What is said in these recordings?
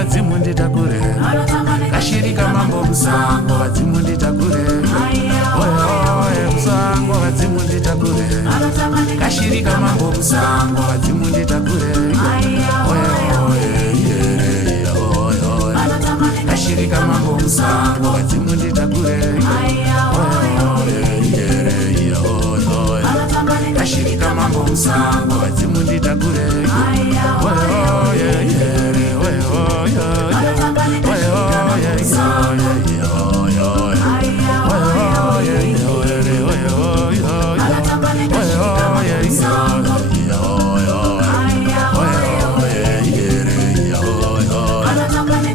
wadzimu nditakure, kashirika mambo musango wadzimu nditakure, oye musango wadzimu nditakure, kashirika mambo musango wadzimu nditakure, kashirika mambo musango wadzimu nditakure, kashirika mambo musango wadzimu nditakure,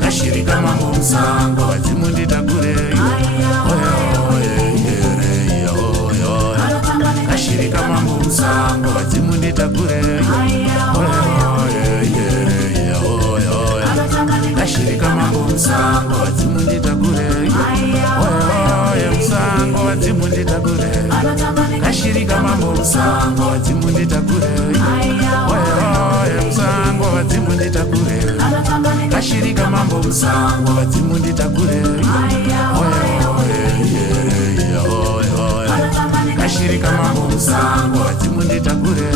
kashirika mambo musango wadzimu nditakure, kashirika mambo musango wadzimu nditakure, kashirika mambo musango wadzimu nditakure, musango wadzimu nditakure, kashirika mambo musango wadzimu nditakure, musango wadzimu nditakure, kashirika mambo musango wadzimu nditakure, kashirika mambo musango wadzimu nditakure,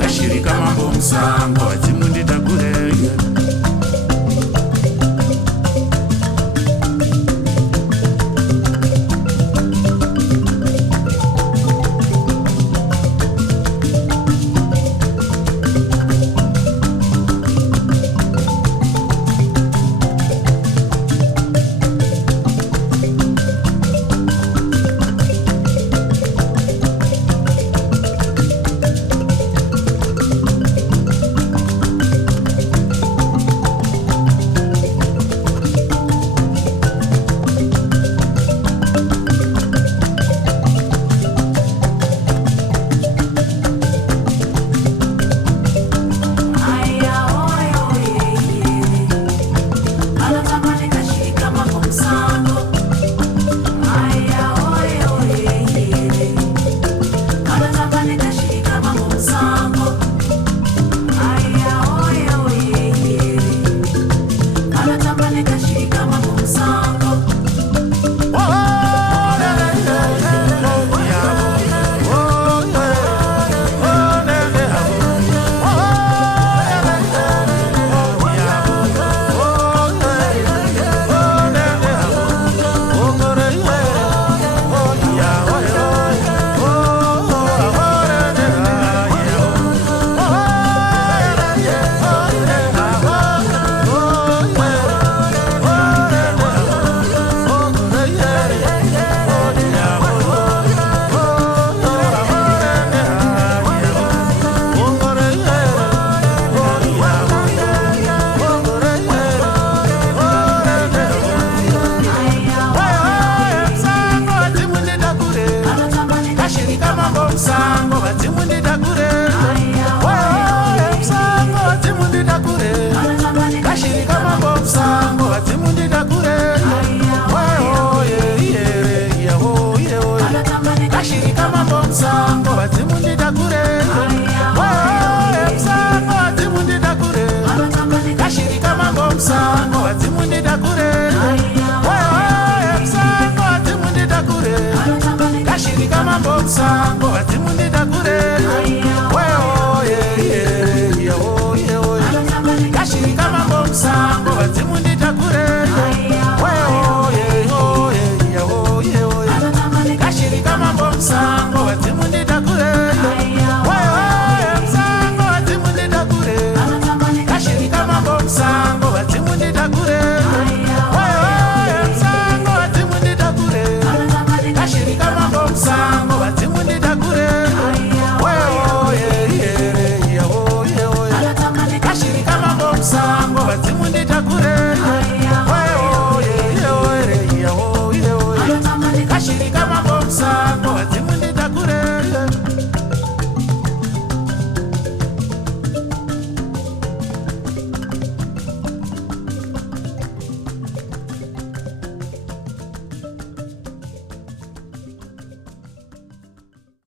kashirika mambo musango wadzimu